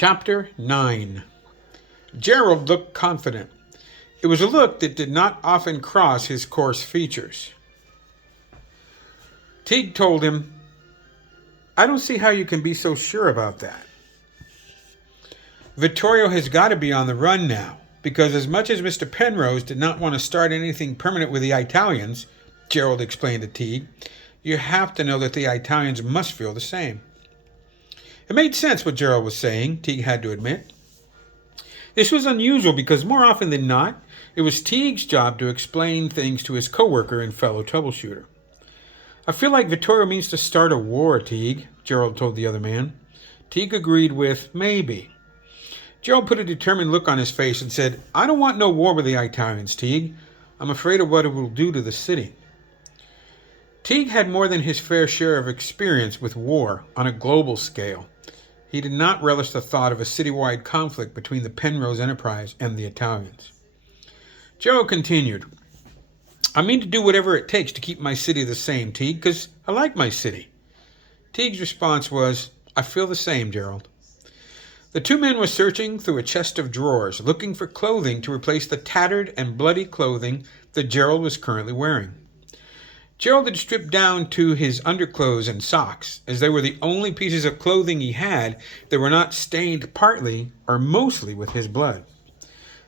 Chapter 9. Gerald looked confident. It was a look that did not often cross his coarse features. Teague told him, "I don't see how you can be so sure about that. Vittorio has got to be on the run now, because as much as Mr. Penrose did not want to start anything permanent with the Italians," Gerald explained to Teague, "you have to know that the Italians must feel the same." It made sense what Gerald was saying, Teague had to admit. This was unusual because more often than not, it was Teague's job to explain things to his coworker and fellow troubleshooter. "I feel like Vittorio means to start a war, Teague," Gerald told the other man. Teague agreed with, "Maybe." Gerald put a determined look on his face and said, "I don't want no war with the Italians, Teague. I'm afraid of what it will do to the city." Teague had more than his fair share of experience with war on a global scale. He did not relish the thought of a citywide conflict between the Penrose Enterprise and the Italians. Gerald continued, "I mean to do whatever it takes to keep my city the same, Teague, because I like my city." Teague's response was, "I feel the same, Gerald." The two men were searching through a chest of drawers, looking for clothing to replace the tattered and bloody clothing that Gerald was currently wearing. Gerald had stripped down to his underclothes and socks, as they were the only pieces of clothing he had that were not stained partly or mostly with his blood.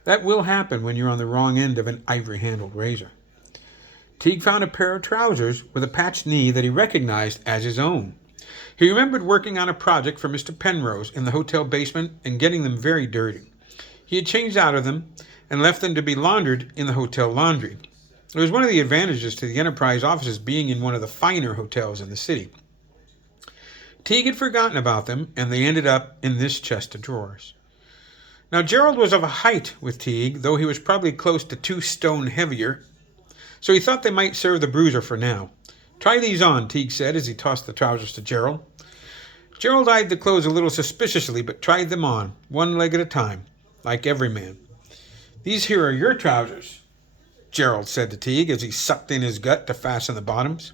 That will happen when you're on the wrong end of an ivory-handled razor. Teague found a pair of trousers with a patched knee that he recognized as his own. He remembered working on a project for Mr. Penrose in the hotel basement and getting them very dirty. He had changed out of them and left them to be laundered in the hotel laundry. It was one of the advantages to the Enterprise offices being in one of the finer hotels in the city. Teague had forgotten about them, and they ended up in this chest of drawers. Now, Gerald was of a height with Teague, though he was probably close to 2 stone heavier, so he thought they might serve the bruiser for now. "Try these on," Teague said as he tossed the trousers to Gerald. Gerald eyed the clothes a little suspiciously, but tried them on, one leg at a time, like every man. "These here are your trousers," Gerald said to Teague as he sucked in his gut to fasten the bottoms.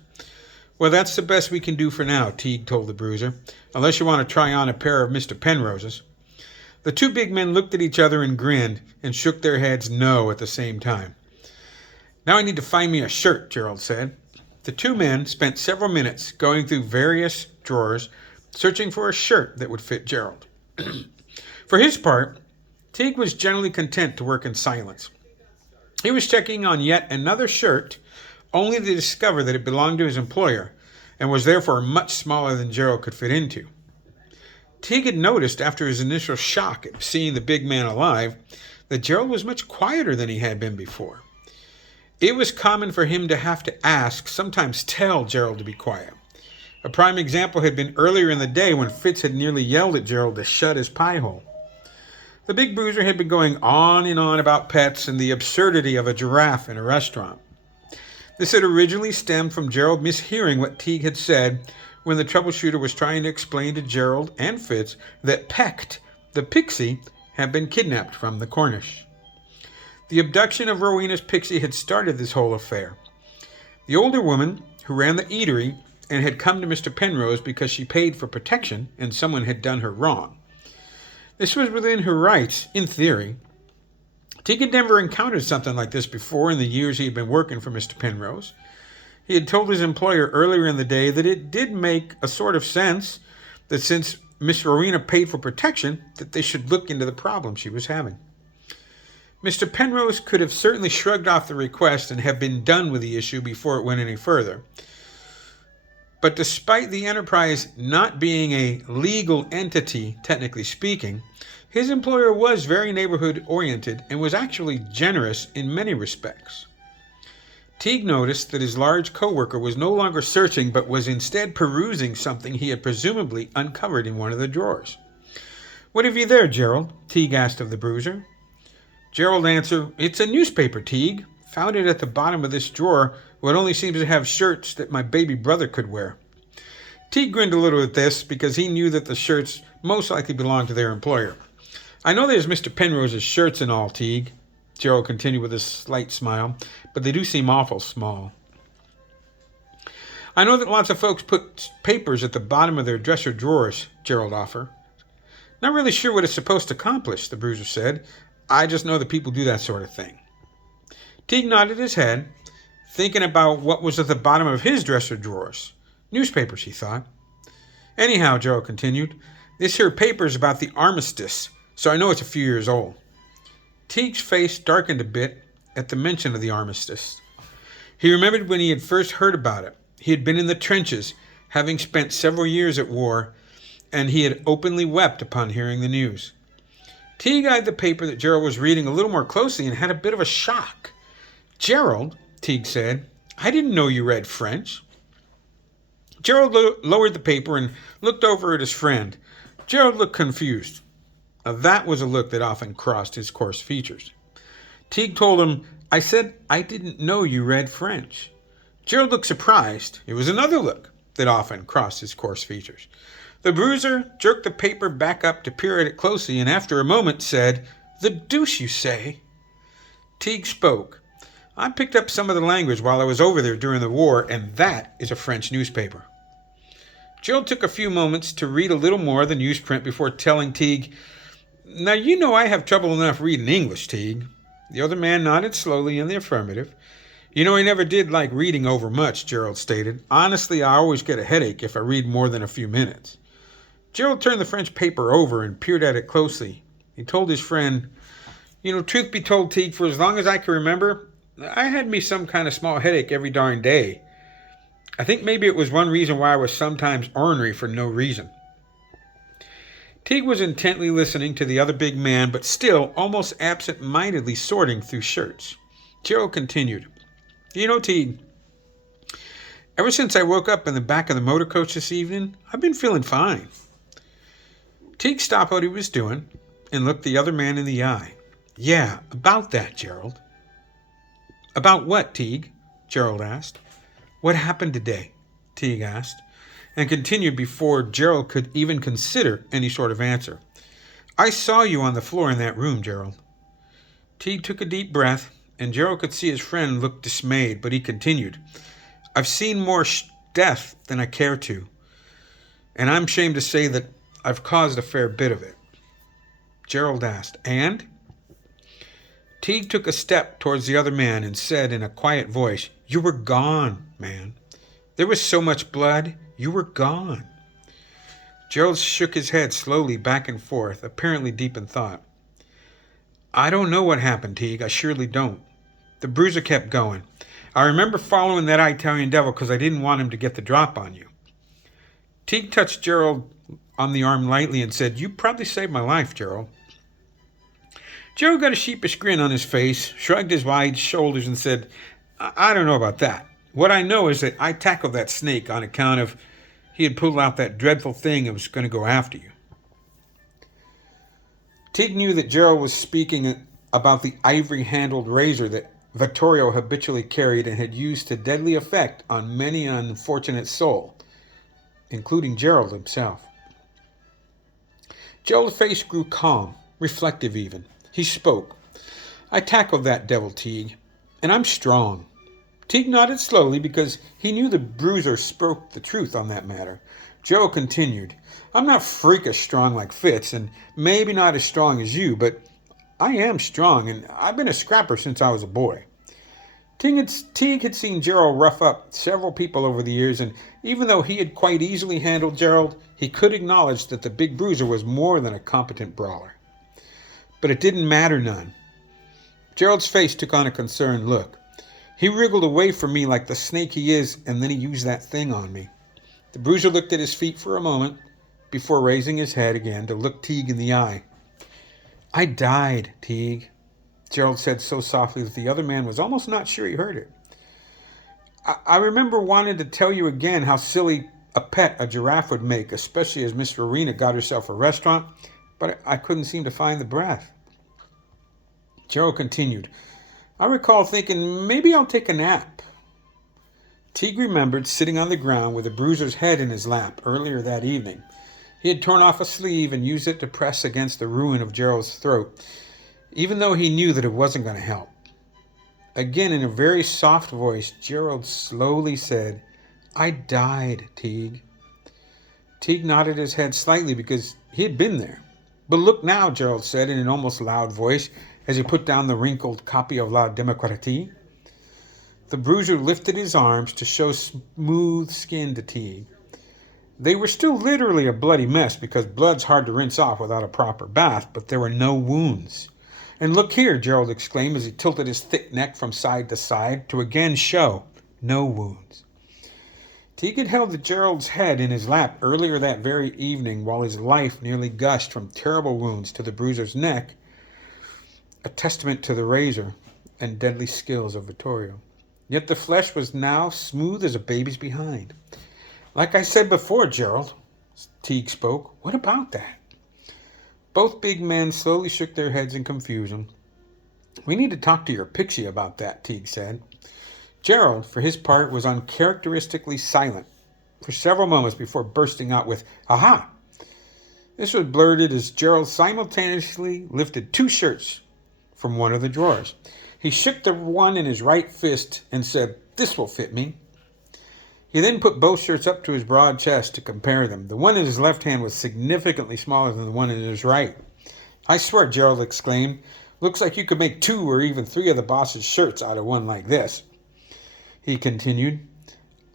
"Well, that's the best we can do for now," Teague told the bruiser, "unless you want to try on a pair of Mr. Penrose's." The two big men looked at each other and grinned and shook their heads no at the same time. "Now I need to find me a shirt," Gerald said. The two men spent several minutes going through various drawers, searching for a shirt that would fit Gerald. For his part, Teague was generally content to work in silence. He was checking on yet another shirt, only to discover that it belonged to his employer, and was therefore much smaller than Gerald could fit into. Teague had noticed after his initial shock at seeing the big man alive that Gerald was much quieter than he had been before. It was common for him to have to ask, sometimes tell Gerald to be quiet. A prime example had been earlier in the day when Fitz had nearly yelled at Gerald to shut his pie hole. The big bruiser had been going on and on about pets and the absurdity of a giraffe in a restaurant. This had originally stemmed from Gerald mishearing what Teague had said when the troubleshooter was trying to explain to Gerald and Fitz that Pecht, the pixie, had been kidnapped from the Cornish. The abduction of Rowena's pixie had started this whole affair. The older woman, who ran the eatery and had come to Mr. Penrose because she paid for protection and someone had done her wrong. This was within her rights, in theory. Teague had never encountered something like this before in the years he had been working for Mr. Penrose. He had told his employer earlier in the day that it did make a sort of sense that since Miss Rowena paid for protection, that they should look into the problem she was having. Mr. Penrose could have certainly shrugged off the request and have been done with the issue before it went any further. But despite the Enterprise not being a legal entity, technically speaking, his employer was very neighborhood-oriented and was actually generous in many respects. Teague noticed that his large co-worker was no longer searching but was instead perusing something he had presumably uncovered in one of the drawers. "What have you there, Gerald?" Teague asked of the bruiser. Gerald answered, "It's a newspaper, Teague. Found it at the bottom of this drawer, what only seems to have shirts that my baby brother could wear." Teague grinned a little at this because he knew that the shirts most likely belonged to their employer. "I know there's Mr. Penrose's shirts and all, Teague," Gerald continued with a slight smile, "but they do seem awful small." "I know that lots of folks put papers at the bottom of their dresser drawers," Gerald offered. Not really sure what it's supposed to accomplish, the bruiser said. I just know that people do that sort of thing. Teague nodded his head, thinking about what was at the bottom of his dresser drawers. Newspapers, he thought. Anyhow, Gerald continued, this here paper's about the armistice, so I know it's a few years old. Teague's face darkened a bit at the mention of the armistice. He remembered when he had first heard about it. He had been in the trenches, having spent several years at war, and he had openly wept upon hearing the news. Teague eyed the paper that Gerald was reading a little more closely and had a bit of a shock. Gerald, Teague said, I didn't know you read French. Gerald lowered the paper and looked over at his friend. Gerald looked confused. Now, that was a look that often crossed his coarse features. Teague told him, I said I didn't know you read French. Gerald looked surprised. It was another look that often crossed his coarse features. The bruiser jerked the paper back up to peer at it closely and after a moment said, The deuce you say. Teague spoke. I picked up some of the language while I was over there during the war, and that is a French newspaper. Gerald took a few moments to read a little more of the newsprint before telling Teague, Now you know I have trouble enough reading English, Teague. The other man nodded slowly in the affirmative. You know, I never did like reading over much, Gerald stated. Honestly, I always get a headache if I read more than a few minutes. Gerald turned the French paper over and peered at it closely. He told his friend, truth be told, Teague, for as long as I can remember, I had me some kind of small headache every darn day. I think maybe it was one reason why I was sometimes ornery for no reason. Teague was intently listening to the other big man, but still almost absent-mindedly sorting through shirts. Gerald continued, Teague, ever since I woke up in the back of the motor coach this evening, I've been feeling fine. Teague stopped what he was doing and looked the other man in the eye. Yeah, about that, Gerald. About what, Teague? Gerald asked. What happened today? Teague asked, and continued before Gerald could even consider any sort of answer. I saw you on the floor in that room, Gerald. Teague took a deep breath, and Gerald could see his friend look dismayed, but he continued. I've seen more death than I care to, and I'm ashamed to say that I've caused a fair bit of it. Gerald asked, And? Teague took a step towards the other man and said in a quiet voice, You were gone, man. There was so much blood. You were gone. Gerald shook his head slowly back and forth, apparently deep in thought. I don't know what happened, Teague. I surely don't. The bruiser kept going. I remember following that Italian devil because I didn't want him to get the drop on you. Teague touched Gerald on the arm lightly and said, You probably saved my life, Gerald. Gerald got a sheepish grin on his face, shrugged his wide shoulders and said, I don't know about that. What I know is that I tackled that snake on account of he had pulled out that dreadful thing that was going to go after you. Teague knew that Gerald was speaking about the ivory-handled razor that Vittorio habitually carried and had used to deadly effect on many an unfortunate soul, including Gerald himself. Gerald's face grew calm, reflective even. He spoke. I tackled that devil, Teague, and I'm strong. Teague nodded slowly because he knew the bruiser spoke the truth on that matter. Gerald continued, I'm not freakish strong like Fitz, and maybe not as strong as you, but I am strong, and I've been a scrapper since I was a boy. Teague had seen Gerald rough up several people over the years, and even though he had quite easily handled Gerald, he could acknowledge that the big bruiser was more than a competent brawler. But it didn't matter none. Gerald's face took on a concerned look. He wriggled away from me like the snake he is, and then he used that thing on me. The bruiser looked at his feet for a moment before raising his head again to look Teague in the eye. I died, Teague, Gerald said so softly that the other man was almost not sure he heard it. I remember wanting to tell you again how silly a pet a giraffe would make, especially as Miss Rowena got herself a restaurant, but I couldn't seem to find the breath. Gerald continued, I recall thinking, maybe I'll take a nap. Teague remembered sitting on the ground with the bruiser's head in his lap earlier that evening. He had torn off a sleeve and used it to press against the ruin of Gerald's throat, even though he knew that it wasn't going to help. Again, in a very soft voice, Gerald slowly said, I died, Teague. Teague nodded his head slightly because he had been there. But look now, Gerald said in an almost loud voice as he put down the wrinkled copy of La Démocratie. The bruiser lifted his arms to show smooth skin to Teague. They were still literally a bloody mess because blood's hard to rinse off without a proper bath, but there were no wounds. And look here, Gerald exclaimed as he tilted his thick neck from side to side to again show no wounds. Teague had held Gerald's head in his lap earlier that very evening while his life nearly gushed from terrible wounds to the bruiser's neck, a testament to the razor and deadly skills of Vittorio. Yet the flesh was now smooth as a baby's behind. Like I said before, Gerald, Teague spoke. What about that? Both big men slowly shook their heads in confusion. We need to talk to your pixie about that, Teague said. Gerald, for his part, was uncharacteristically silent for several moments before bursting out with, "Aha!" This was blurted as Gerald simultaneously lifted 2 shirts from one of the drawers. He shook the one in his right fist and said, "This will fit me." He then put both shirts up to his broad chest to compare them. The one in his left hand was significantly smaller than the one in his right. "I swear," Gerald exclaimed, "looks like you could make 2 or even 3 of the boss's shirts out of one like this." He continued,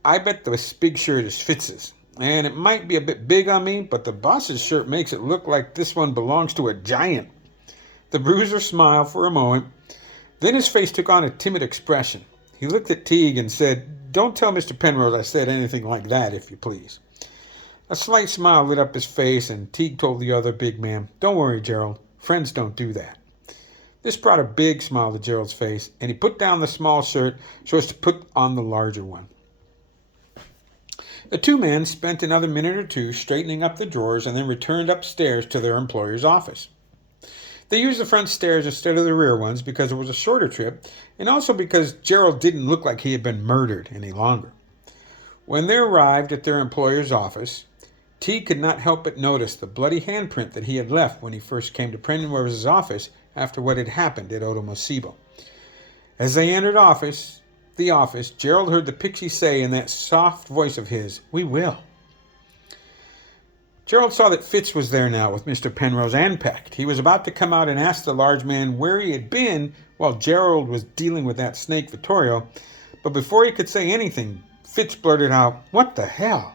"I bet this big shirt is Fitz's, and it might be a bit big on me, but the boss's shirt makes it look like this one belongs to a giant." The bruiser smiled for a moment. Then his face took on a timid expression. He looked at Teague and said, "Don't tell Mr. Penrose I said anything like that, if you please." A slight smile lit up his face, and Teague told the other big man, "Don't worry, Gerald. Friends don't do that." This brought a big smile to Gerald's face, and he put down the small shirt so as to put on the larger one. The 2 men spent another minute or 2 straightening up the drawers and then returned upstairs to their employer's office. They used the front stairs instead of the rear ones because it was a shorter trip, and also because Gerald didn't look like he had been murdered any longer. When they arrived at their employer's office, Teague could not help but notice the bloody handprint that he had left when he first came to Penrose's office after what had happened at Otomosibo. As they entered the office, Gerald heard the pixie say in that soft voice of his, "We will." Gerald saw that Fitz was there now with Mr. Penrose and Peck. He was about to come out and ask the large man where he had been while Gerald was dealing with that snake Vittorio, but before he could say anything, Fitz blurted out, "What the hell?"